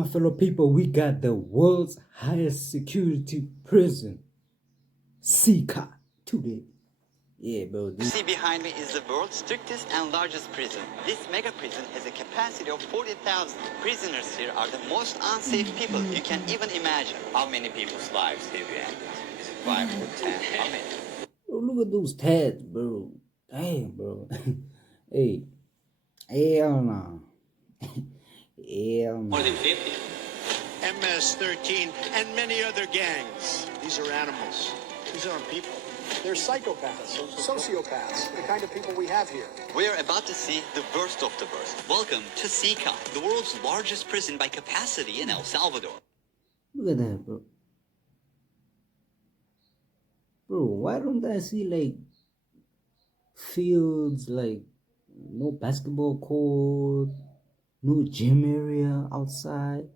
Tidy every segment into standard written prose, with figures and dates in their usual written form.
my fellow people, we got the world's highest security prison, CECOT, today. Yeah, bro. You see behind me is the world's strictest and largest prison. This mega prison has a capacity of 40,000. Prisoners here are the most unsafe people you can even imagine. How many people's lives have you ended? Is it 5 or 10? How many? Bro, look at those tats, bro. Damn, bro. Hey, hell nah. Hell nah. More than 50. MS-13 and many other gangs. These are animals. These aren't people. They're psychopaths, sociopaths, the kind of people we have here. We are about to see the worst of the worst. Welcome to CECOT, the world's largest prison by capacity in El Salvador. Look at that, bro. Bro, why don't I see, like, fields, like, no basketball court, no gym area outside?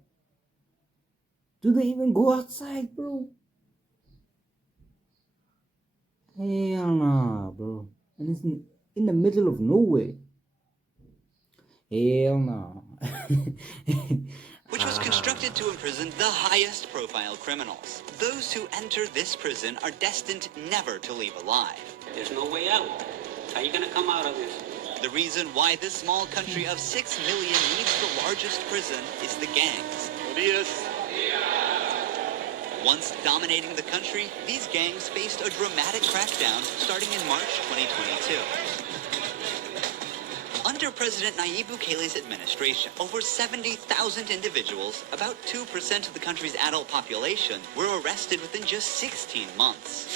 Do they even go outside, bro? Hell nah, bro. And it's in the middle of nowhere. Hell nah. Which was constructed to imprison the highest profile criminals. Those who enter this prison are destined never to leave alive. There's no way out. How are you going to come out of this? The reason why this small country of 6 million needs the largest prison is the gangs. Once dominating the country, these gangs faced a dramatic crackdown starting in March 2022. Under President Nayib Bukele's administration, over 70,000 individuals, about 2% of the country's adult population, were arrested within just 16 months.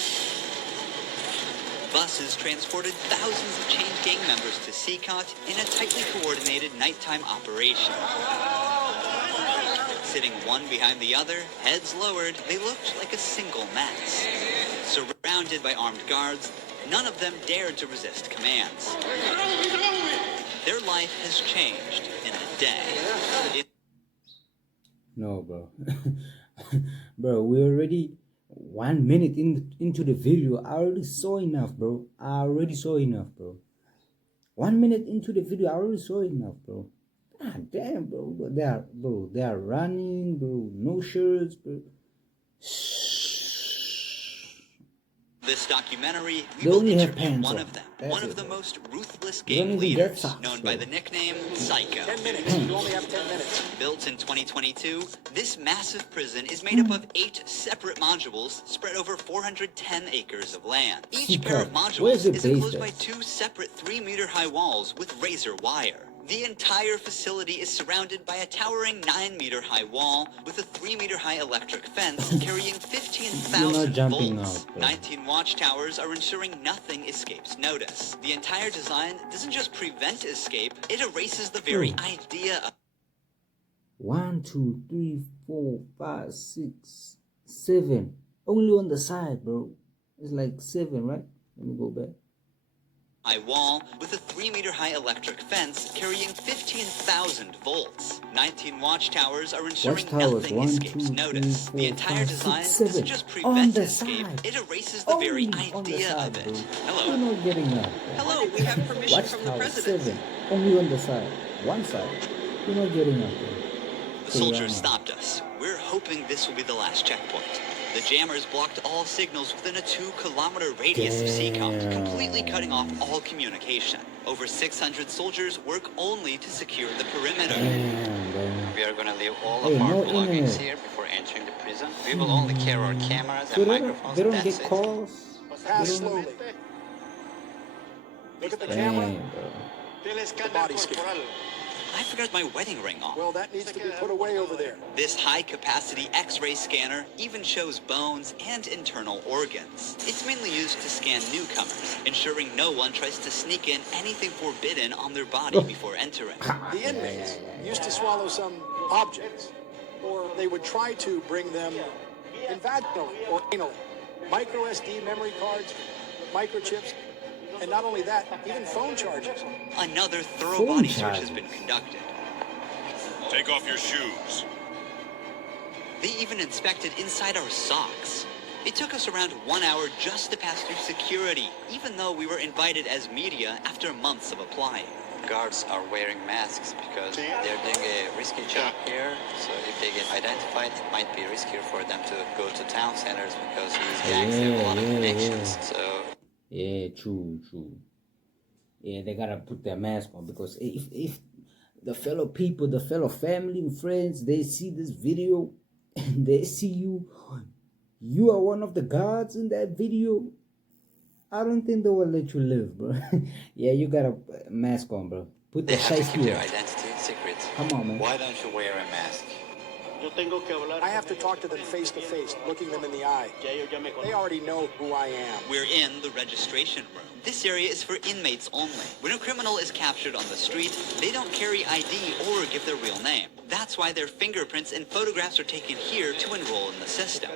Buses transported thousands of chained gang members to CECOT in a tightly coordinated nighttime operation. Sitting one behind the other, heads lowered, they looked like a single mass. Surrounded by armed guards, none of them dared to resist commands. Their life has changed in a day. No, bro. Bro, we already 1 minute into the video. I already saw enough, bro. 1 minute into the video, I already saw enough, bro. God damn, bro. They are running, bro. No shirts, bro. This documentary, we They will only have interview pants one on. of them, That's one it, of the bro. most ruthless They don't gang even get leaders, socks, known bro. by the nickname Psycho. 10 minutes. You only have 10 minutes. Built in 2022, this massive prison is made up of 8 separate modules spread over 410 acres of land. Each pair of Where's modules it is based enclosed at? by 2 separate 3-meter-high walls with razor wire. The entire facility is surrounded by a towering 9-meter-high wall with a 3-meter-high electric fence carrying 15,000 jumping volts. out, bro. 19 watchtowers are ensuring nothing escapes notice. The entire design doesn't just prevent escape, it erases the very idea of 1, 2, 3, 4, 5, 6, 7. Only on the side, bro. It's like 7, right? Let me go back. high wall with a 3-meter-high electric fence carrying 15,000 volts. 19 watchtowers are ensuring Watchtowers, nothing 1, escapes 2, 3, notice. 4, the entire 5, design 6, doesn't 7. just On prevent the escape, side. it erases the very Only on the idea side, of it. bro. You're Hello. not getting up. Hello, we have permission from the Watchtower president. 7. Only on the side. One side. You're not getting up, bro. The soldiers stopped us. We're hoping this will be the last checkpoint. The jammers blocked all signals within a 2-kilometer radius of CECOT, completely cutting off all communication. Over 600 soldiers work only to secure the perimeter. Damn, bro. We are going to leave all Hey, of our no belongings internet. here before entering the prison. We will only carry our cameras So and they microphones. don't That's get it. calls? Pass slowly. Look at the camera. Damn, bro. The body scan. I forgot my wedding ring on. Well, that needs to be put away over there. This high-capacity X-ray scanner even shows bones and internal organs. It's mainly used to scan newcomers, ensuring no one tries to sneak in anything forbidden on their body before entering. The inmates used to swallow some objects, or they would try to bring them in vaginally or anally. Micro SD memory cards, microchips, and not only that, even phone charges. Another thorough Phone body search charges. has been conducted. Take off your shoes. They even inspected inside our socks. It took us around 1 hour just to pass through security, even though we were invited as media after months of applying. Guards are wearing masks because they're doing a risky job here, so if they they get identified, it might be riskier for them to go to town centers because these gangs have a lot of connections. So yeah, true. Yeah, they gotta put their mask on, because if the fellow people, the fellow family and friends, they see this video and they see you are one of the gods in that video, I don't think they will let you live, bro. Yeah, you got a mask on, bro. Put they the have to shice keep their here. identity secret. Come on, man. Why don't you wear a mask? I have to talk to them face to face, looking them in the eye. They already know who I am. We're in the registration room. This area is for inmates only. When a criminal is captured on the street, they don't carry ID or give their real name. That's why their fingerprints and photographs are taken here to enroll in the system.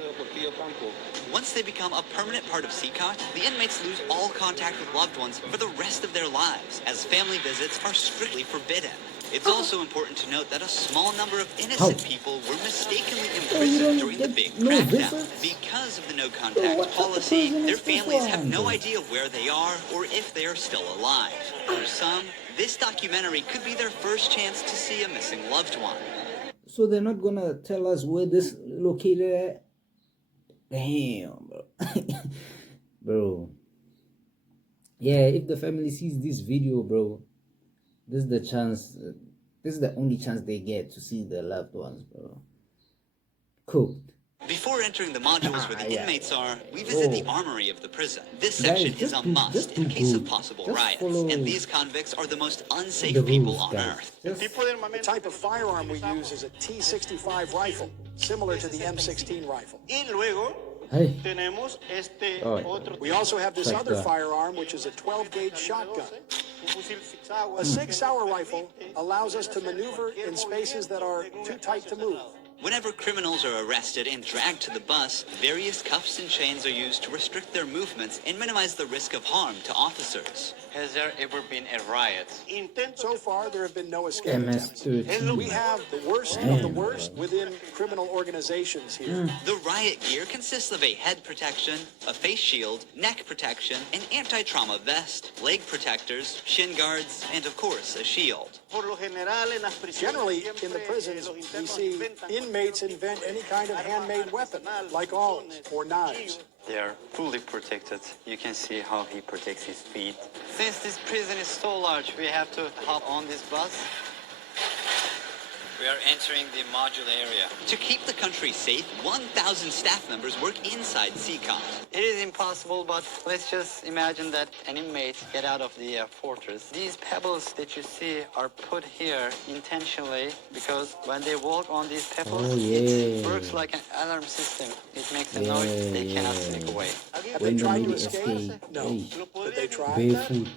Once they become a permanent part of CECOT, the inmates lose all contact with loved ones for the rest of their lives, as family visits are strictly forbidden. It's also important to note that a small number of innocent people were mistakenly imprisoned during the big crackdown. Because of the no contact policy, their families have no idea where they are or if they are still alive. For some, this documentary could be their first chance to see a missing loved one. So they're not gonna tell us where this located at? Damn, bro. Bro. Yeah, if the family sees this video, bro, this is the chance. This is the only chance they get to see their loved ones, bro. Cool. Before entering the modules where the inmates are, we visit the armory of the prison. This section is a must in case of possible riots, and these convicts are the most unsafe people on Earth. The type of firearm we use is a T-65 rifle, similar to the M16 rifle. Hey. We also have this other firearm, which is a 12-gauge shotgun. A Sig Sauer rifle allows us to maneuver in spaces that are too tight to move. Whenever criminals are arrested and dragged to the bus, various cuffs and chains are used to restrict their movements and minimize the risk of harm to officers. Has there ever been a riot? So far, there have been no escape attempts. We have the worst of the worst within criminal organizations here. The riot gear consists of a head protection, a face shield, neck protection, an anti-trauma vest, leg protectors, shin guards, and of course, a shield. Generally, in the prisons, we see inmates invent any kind of handmade weapon, like awls or knives. They are fully protected. You can see how he protects his feet. Since this prison is so large, we have to hop on this bus. We are entering the module area. To keep the country safe, 1,000 staff members work inside CECOT. It is impossible, but let's just imagine that an inmate get out of the fortress. These pebbles that you see are put here intentionally because when they walk on these pebbles, it works like an alarm system. It makes a noise they cannot sneak away. Have they tried to escape? No. Did they try?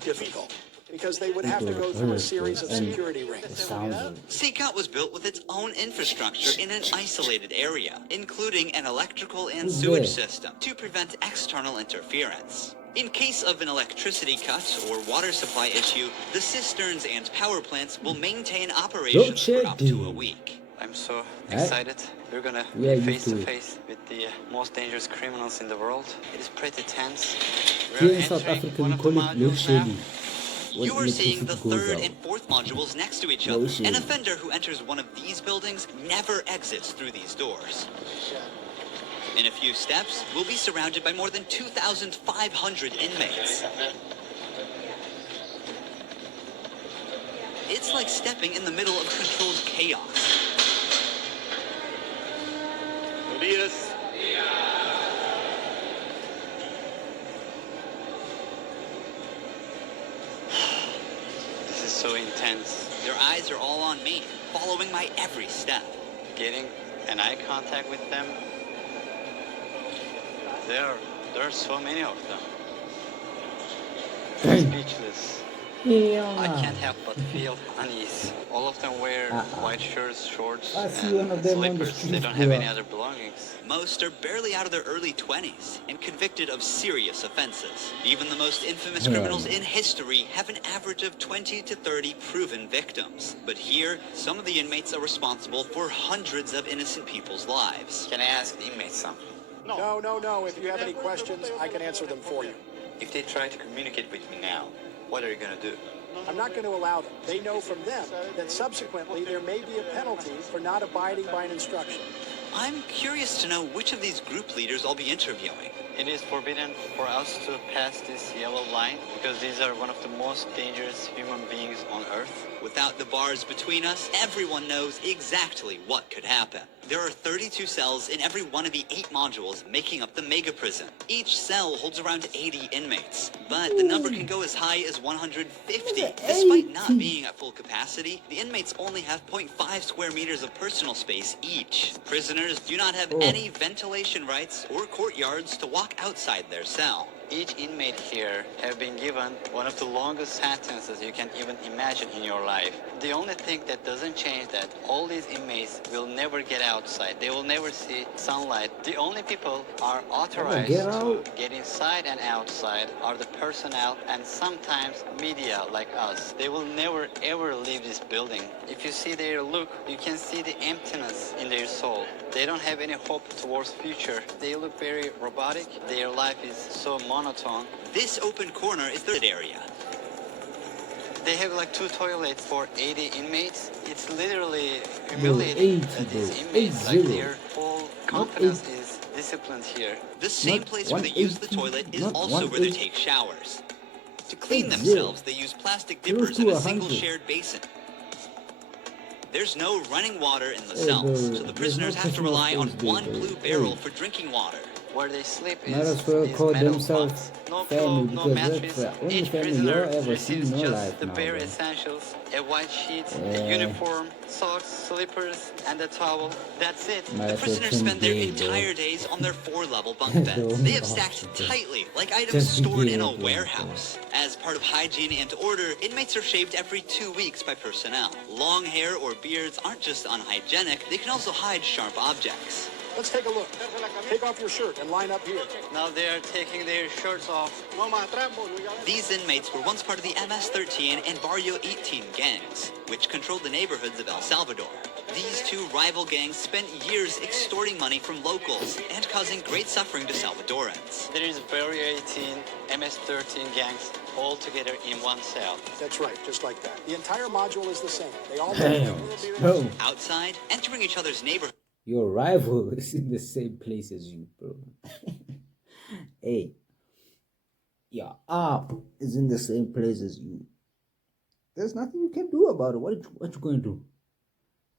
Difficult. Because they would have to go through a series of security rings. CECOT was built with its own infrastructure in an isolated area, including an electrical and sewage system to prevent external interference. In case of an electricity cut or water supply issue, the cisterns and power plants will maintain operations for up to a week. I'm so excited. We're gonna be face to face with the most dangerous criminals in the world. It is pretty tense. Here in South Africa, we call it load shedding. You are seeing the third and fourth modules next to each other. An offender who enters one of these buildings never exits through these doors. In a few steps, we'll be surrounded by more than 2,500 inmates. It's like stepping in the middle of controlled chaos. So intense. Their eyes are all on me, following my every step. Getting an eye contact with them. There are so many of them. Speechless. I can't help but feel unease. All of them wear white shirts, shorts, and slippers. They don't have any other belongings. Most are barely out of their early 20s and convicted of serious offenses. Even the most infamous criminals in history have an average of 20 to 30 proven victims. But here, some of the inmates are responsible for hundreds of innocent people's lives. Can I ask the inmates something? No. If you have any questions, I can answer them for you. If they try to communicate with me now, what are you gonna do? I'm not going to allow them. They know from them that subsequently there may be a penalty for not abiding by an instruction. I'm curious to know which of these group leaders I'll be interviewing. It is forbidden for us to pass this yellow line because these are one of the most dangerous human beings on Earth. Without the bars between us, everyone knows exactly what could happen. There are 32 cells in every one of the 8 modules making up the mega prison. Each cell holds around 80 inmates, but the number can go as high as 150. Despite not being at full capacity, the inmates only have 0.5 square meters of personal space each. Prisoners do not have any ventilation rights or courtyards to walk outside their cell. Each inmate here have been given one of the longest sentences you can even imagine in your life. The only thing that doesn't change that all these inmates will never get outside. They will never see sunlight. The only people are authorized to get inside and outside are the personnel and sometimes media like us. They will never ever leave this building. If you see their look, you can see the emptiness in their soul. They don't have any hope towards future. They look very robotic. Their life is so monotone. This open corner is the area. They have like 2 toilets for 80 inmates. It's literally humiliating that these inmates, like their whole confidence is disciplined here. The same place where they use the toilet is also where they take showers. To clean themselves, they use plastic dippers in a single shared basin. There's no running water in the cells, so the prisoners have to rely on one blue barrel for drinking water. Where they sleep Might is as well these call metal themselves bunks. No family pillow, no because that's mattress. the only Each family prisoner you'll ever see receives in your just life the now, bare bro. essentials: a white sheet, a uniform, socks, slippers, and a towel. That's it. Might The as well prisoners turn spend their gay, bro. entire days on their 4-level bunk The beds. only They have option, stacked bro. tightly, like items Just be stored gay, in a bro. warehouse. As part of hygiene and order, inmates are shaved every 2 weeks by personnel. Long hair or beards aren't just unhygienic, they can also hide sharp objects. Let's take a look. Take off your shirt and line up here. Now they are taking their shirts off. These inmates were once part of the MS-13 and Barrio 18 gangs, which controlled the neighborhoods of El Salvador. These 2 rival gangs spent years extorting money from locals and causing great suffering to Salvadorans. There is Barrio 18, MS-13 gangs all together in one cell. That's right, just like that. The entire module is the same. They all Damn, bro. Outside, entering each other's neighborhoods Your rival is in the same place as you, bro. Hey, your op is in the same place as you. There's nothing you can do about it. What you going to do?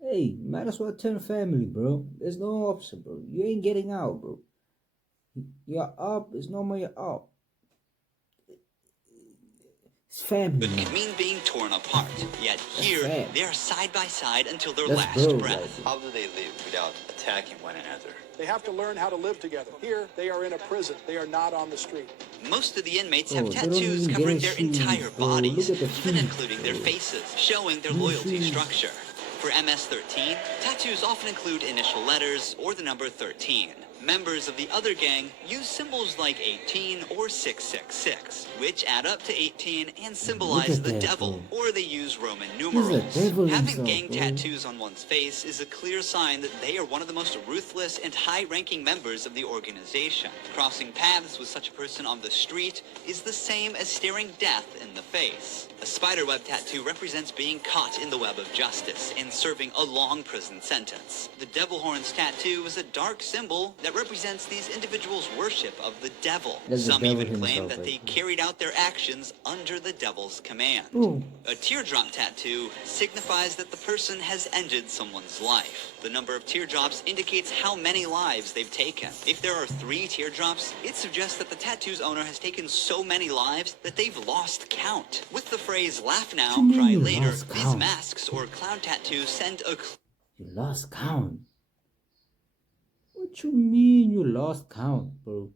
Hey, might as well turn family, bro. There's no option, bro. You ain't getting out, bro. Your op is no more your op. It's family. can mean being torn apart. Yet here, fair. they are side by side until their That's last bro, breath. like, How do they live without attacking one another? They have to learn how to live together. Here, they are in a prison. They are not on the street. Most of the inmates Oh, have they don't tattoos even covering get their shoes, entire bro. bodies, Look at the even feet, including their bro. faces, showing their No loyalty shoes. structure. For MS-13, tattoos often include initial letters or the number 13. Members of the other gang use symbols like 18 or 666, which add up to 18 and symbolize at the that, devil, bro. or they use Roman a numerals. devil Having himself, gang bro. tattoos on one's face is a clear sign that they are one of the most ruthless and high-ranking members of the organization. Crossing paths with such a person on the street is the same as staring death in the face. A spiderweb tattoo represents being caught in the web of justice and serving a long prison sentence. The devil horns tattoo is a dark symbol that represents these individuals' worship of the devil. That's the Some devil even claim himself, that they right? carried out their actions under the devil's command. Bro, A teardrop tattoo signifies that the person has ended someone's life. The number of teardrops indicates how many lives they've taken. If there are 3 teardrops, it suggests that the tattoo's owner has taken so many lives that they've lost count. With the phrase "laugh now, What do you cry mean you later," lost these count? masks or clown tattoos send a you lost count. What you mean you lost count, bro?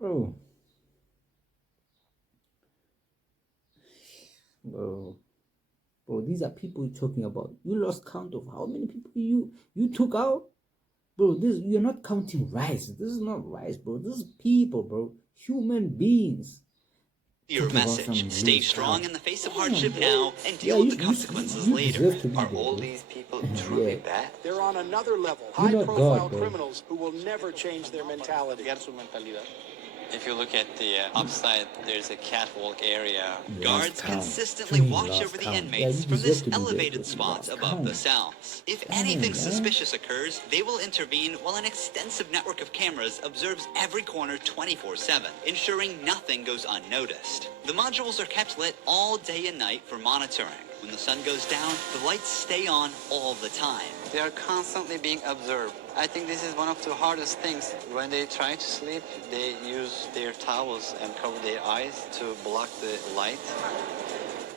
Bro. Bro, these are people you're talking about. You lost count of how many people you took out? Bro, you're not counting rice. This is not rice, bro. This is people, bro. Human beings. your Talking about message. some Stay loose strong cow. in the face of Damn, hardship bro. now and Yeah, deal with the consequences you later. deserve to be Are there, all bro. these people truly Yeah. bad? They're on another level. You're not High-profile God, bro. criminals who will never change their mentality. If you look at the upside, there's a catwalk area. Guards Lost count. consistently Three watch lost over the count. inmates you from this deserve to be there, elevated but you spot lost above the count. cells. If Damn, anything man. suspicious occurs, they will intervene while an extensive network of cameras observes every corner 24/7, ensuring nothing goes unnoticed. The modules are kept lit all day and night for monitoring. When the sun goes down, the lights stay on all the time. They are constantly being observed. I think this is one of the hardest things. When they try to sleep, they use their towels and cover their eyes to block the light.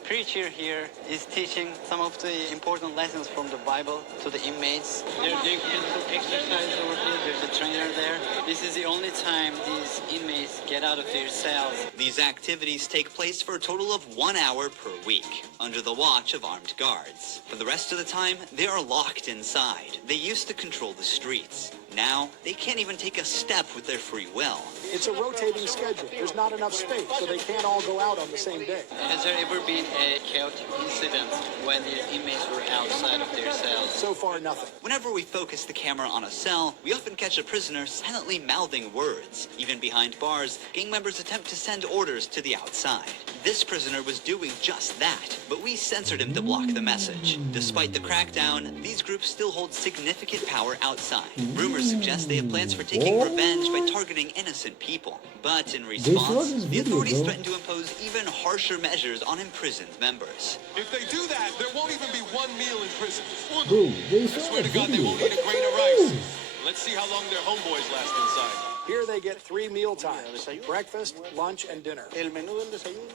Preacher here is teaching some of the important lessons from the Bible to the inmates. They're doing physical exercise over here. There's a trainer there. This is the only time these inmates get out of their cells. These activities take place for a total of 1 hour per week, under the watch of armed guards. For the rest of the time, they are locked inside. They used to control the streets. Now, they can't even take a step with their free will. It's a rotating schedule. There's not enough space, so they can't all go out on the same day. Has there ever been a chaotic incident when the inmates were outside of their cells? So far, nothing. Whenever we focus the camera on a cell, we often catch a prisoner silently mouthing words. Even behind bars, gang members attempt to send orders to the outside. This prisoner was doing just that, but we censored him to block the message. Despite the crackdown, these groups still hold significant power outside. Rumors suggest they have plans for taking revenge by targeting innocent people. But in response, the authorities threaten to impose even harsher measures on imprisoned members. If they do that, there won't even be one meal in prison. Bro, they I saw swear the to God, they video. won't eat a grain of rice. Let's see how long their homeboys last inside. Here they get 3 meal times: breakfast, lunch, and dinner.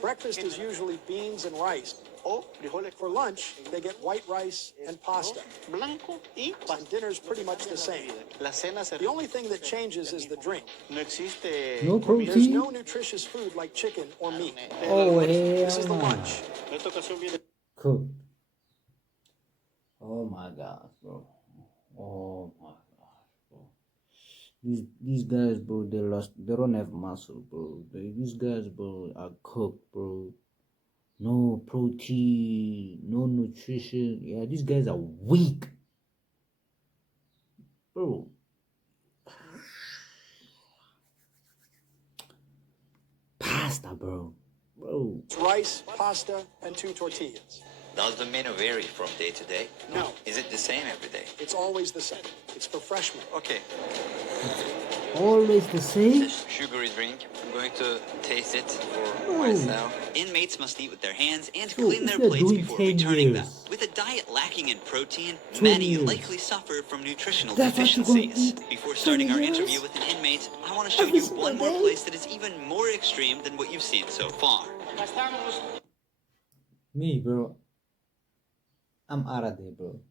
Breakfast is usually beans and rice. For lunch, they get white rice and pasta. And dinner's pretty much the same. The only thing that changes is the drink. No There's protein. no nutritious food like chicken or meat. Oh, This is the hell no. lunch. Cooked. Oh my God, bro. Oh my God, bro. These guys, bro, they don't have muscle, bro. These guys, bro, are cooked, bro. No protein, no nutrition. Yeah, these guys are weak, bro. Pasta, bro. It's rice, pasta, and 2 tortillas. Does the menu vary from day to day? No, Is it the same every day? it's always the same. It's for freshmen. Okay, Always the same. this sugary drink. I'm going to taste it for No. myself. Inmates must eat with their hands and So clean if their they're plates doing before 10 returning them. years. With a diet lacking in protein, 20 many years. likely suffer from nutritional That's what you're gonna deficiencies. eat? Before 20 starting our years? interview with an inmate, I want to show Every you single one more day? place that is even more extreme than what you've seen so far. Me, bro. I'm out of there, bro.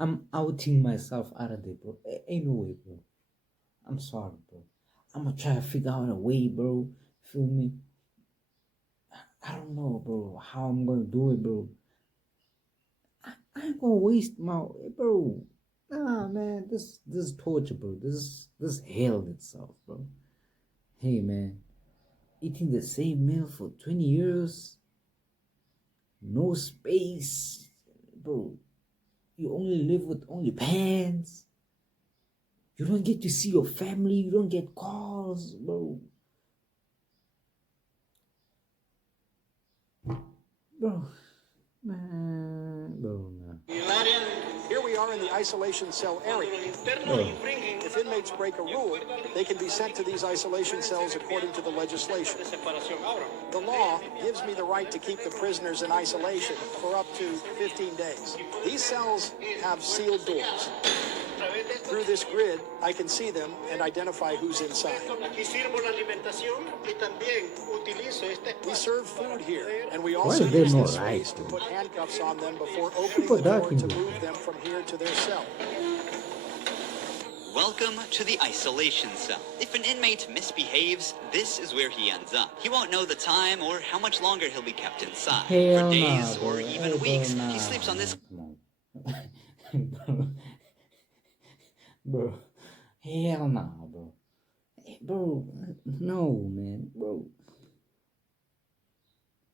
I'm outing myself out of there, bro. Ain't no way, bro. I'm sorry, bro. I'm gonna try to figure out a way, bro. Feel me? I don't know, bro, how I'm gonna do it, bro. I ain't gonna waste my, bro. Nah, man, this is torture, bro. This hell itself, bro. Hey, man, eating the same meal for 20 years, no space, bro. You only live with only pants. You don't get to see your family. You don't get calls, bro. Bro, man, bro, man. Here we are in the isolation cell area. If inmates break a rule, they can be sent to these isolation cells according to the legislation. The law gives me the right to keep the prisoners in isolation for up to 15 days. These cells have sealed doors. Through this grid, I can see them and identify who's inside. We serve food here, and we also is there use no this light, space to bro? put handcuffs on them before opening Super the door dark to in here. move them from here to their cell. Welcome to the isolation cell. If an inmate misbehaves, this is where he ends up. He won't know the time or how much longer he'll be kept inside. Hell For days nah, bro. or even Hey, bro, weeks, nah, he sleeps on this Come on. Bro. Hell nah, bro. Hey, bro, no, man, bro.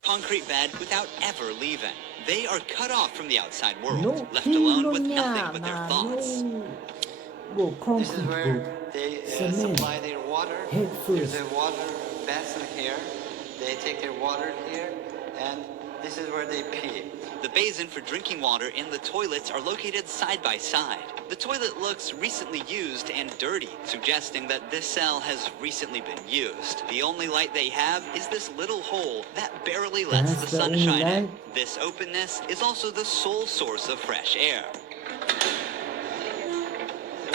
concrete bed without ever leaving. They are cut off from the outside world, No, left alone with no, nothing but their nah, thoughts. no. Bro, This is concrete, where bro. They Cement. supply their water. Head There's first. a water basin here. They take their water here, and this is where they pee. The basin for drinking water and the toilets are located side by side. The toilet looks recently used and dirty, suggesting that this cell has recently been used. The only light they have is this little hole that barely lets That's the the sun only shine in. light? This openness is also the sole source of fresh air.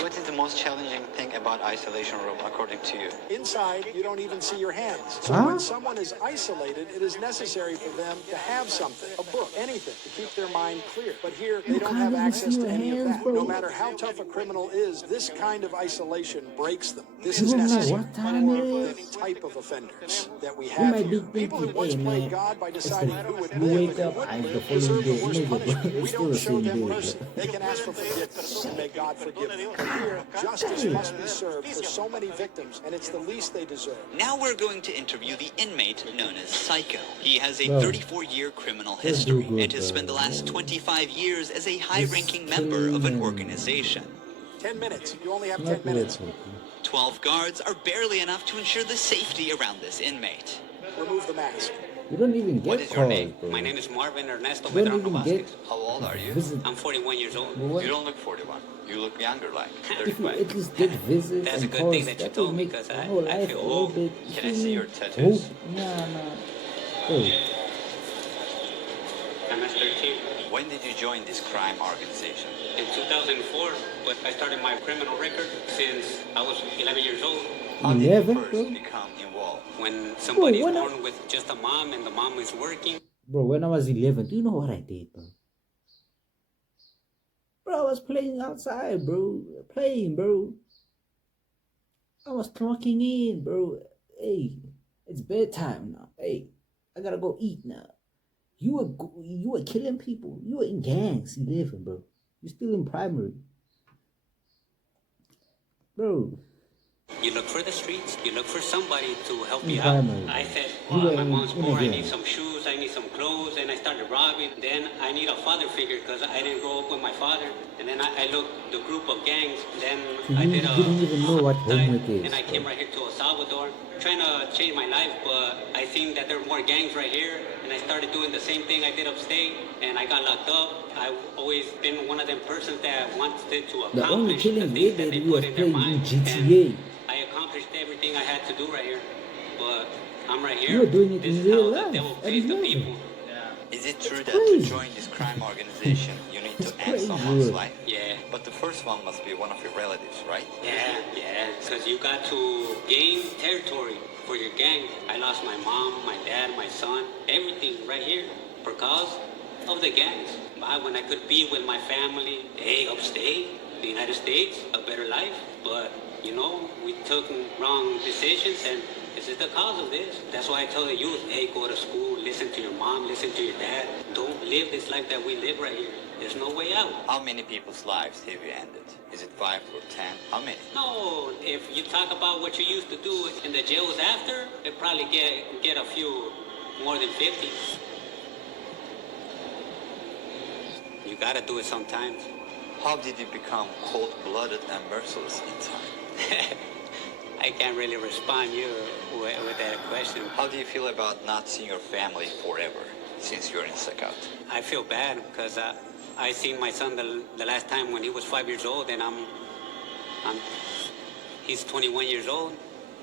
What is the most challenging thing about isolation room, according to you? Inside, you don't even see your hands. So Huh? when someone is isolated, it is necessary for them to have something, a book, anything, to keep their mind clear. But here, they You don't can't have even access see to your any of hands, that. bro. No matter how tough a criminal is, this kind of isolation breaks them. This is You don't know necessary what time for it the is. type of offenders that we You have might be here. People who thinking, once hey played man, God by it's deciding who would you live wake and up, who I wouldn't the following deserve day, the worst nigga, bro, punishment. it's We still don't the show same them day, mercy. bro. They can ask for forgiveness and may God forgive them. But here, justice must be served for so many victims, and it's the least they deserve. Now we're going to interview the inmate known as Psycho. He has a Bro, 34-year criminal just do history good, and has spent the bro. last 25 years as a high-ranking member killing of an and- organization. 10 minutes. You only have 10 Not minutes. worth it. 12 guards are barely enough to ensure the safety around this inmate. Remove the mask. You don't even What get is your calls, name? bro. My name is Marvin Ernesto You don't Medrano even Vasquez. get How old are you? visit. I'm 41 years old. But what? You don't look 41. You look younger, like If you 35. at least get visits That's a and good calls, thing that you that will told me, make 'cause your I whole life feel a little old. bit. Can I see your tattoos? Hope? Nah. Bro, I'm at 13. When did you join this crime organization? In 2004, but I started my criminal record since I was 11 years old. How did you 11, first bro? become involved? When somebody's when I- born with just a mom and the mom is working, Bro, when I was 11, do you know what I did, bro? Bro, I was playing outside, bro. Playing, bro. I was clocking in, bro. Hey, it's bedtime now. Hey, I gotta go eat now. You were killing people. You were in gangs 11, bro. You're still in primary. Bro, you look for the streets, you look for somebody to help In you out. primary. I said, You were my in- mom's in a poor, I gang. need some shoes, I need some clothes, and I started robbing. Then I need a father figure because I didn't grow up with my father. And then I looked the group of gangs. Then So I you did didn't even know what homework is, and I came bro. right here to El Salvador, trying to change my life. But I seen that there were more gangs right here, and I started doing the same thing I did upstate. And I got locked up. I've always been one of them persons that wants to accomplish The only killing we things that did they was put in their playing in mind. GTA. And I accomplished everything I had to do right here. But I'm right here. You were doing it This in is real how life. the devil I plays the love it. people. Is it true that crazy. to join this crime organization, you need to It's end crazy, someone's bro. life? Yeah. But the first one must be one of your relatives, right? Yeah, because you got to gain territory for your gang. I lost my mom, my dad, my son, everything right here because of the gangs. When I could be with my family, hey, upstate, the United States, a better life. But, we took wrong decisions and this is the cause of this. That's why I tell the youth, hey, go to school, listen to your mom, listen to your dad. Don't live this life that we live right here. There's no way out. How many people's lives have you ended? Is it 5 or 10? How many? No, if you talk about what you used to do in the jails after, it probably get a few more than 50. You gotta do it sometimes. How did you become cold-blooded and merciless in time? I can't really respond you with that question. How do you feel about not seeing your family forever since you're in CECOT? I feel bad because I seen my son the last time when he was 5 years old, and he's 21 years old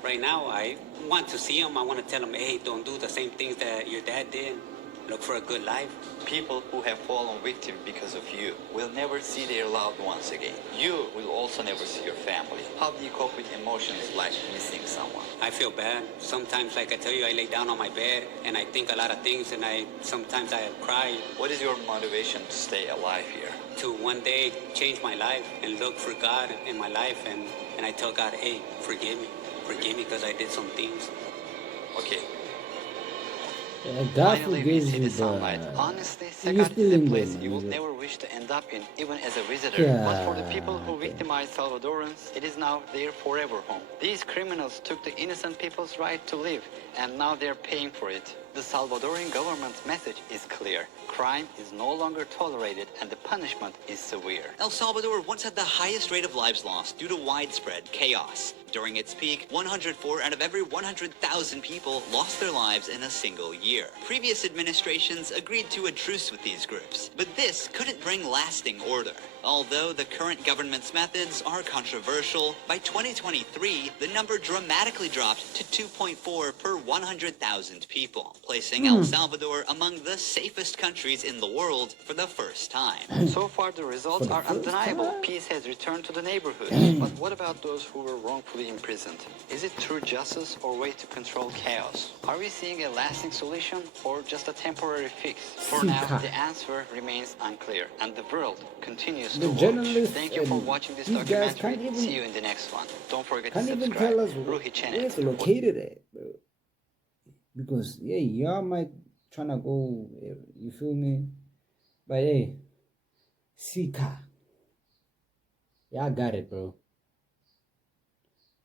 right now. I want to see him. I want to tell him, hey, don't do the same things that your dad did. Look for a good life. People who have fallen victim because of you will never see their loved ones again. You will also never see your family. How do you cope with emotions like missing someone? I feel bad. Sometimes, like I tell you, I lay down on my bed and I think a lot of things, and sometimes I cry What is your motivation to stay alive here? to one day change my life and look for God in my life, and I tell God, hey, forgive me because I did some things. Okay. God Finally, we forgives see you, the sunlight. but Honestly, you're CECOT still is a in place there, you will nigga. never wish to end up in, even as a visitor. But for the people who God. victimized Salvadorans, it is now their forever home. These criminals took the innocent people's right to live, and now they're paying for it. The Salvadoran government's message is clear. Crime is no longer tolerated and the punishment is severe. El Salvador once had the highest rate of lives lost due to widespread chaos. During its peak, 104 out of every 100,000 people lost their lives in a single year. Previous administrations agreed to a truce with these groups, but this couldn't bring lasting order. Although the current government's methods are controversial, by 2023, the number dramatically dropped to 2.4 per 100,000 people, placing El Salvador among the safest countries in the world for the first time. So far, the results are undeniable. Peace has returned to the neighborhood. But what about those who were wrongfully imprisoned? Is it true justice or way to control chaos? Are we seeing a lasting solution or just a temporary fix? For now, the answer remains unclear, and the world continues to watch. Thank you for watching this documentary. See you in the next one. Don't forget to Can't even subscribe. tell us Ruhi channel. where it's located at, bro. Because yeah, y'all might tryna go, you feel me? But hey, CECOT, y'all got it, bro.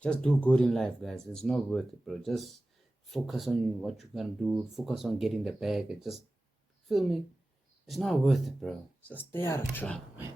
Just do good in life, guys. It's not worth it, bro. Just focus on what you're gonna do. Focus on getting the bag. And just feel me. It's not worth it, bro. Just stay out of trouble, man.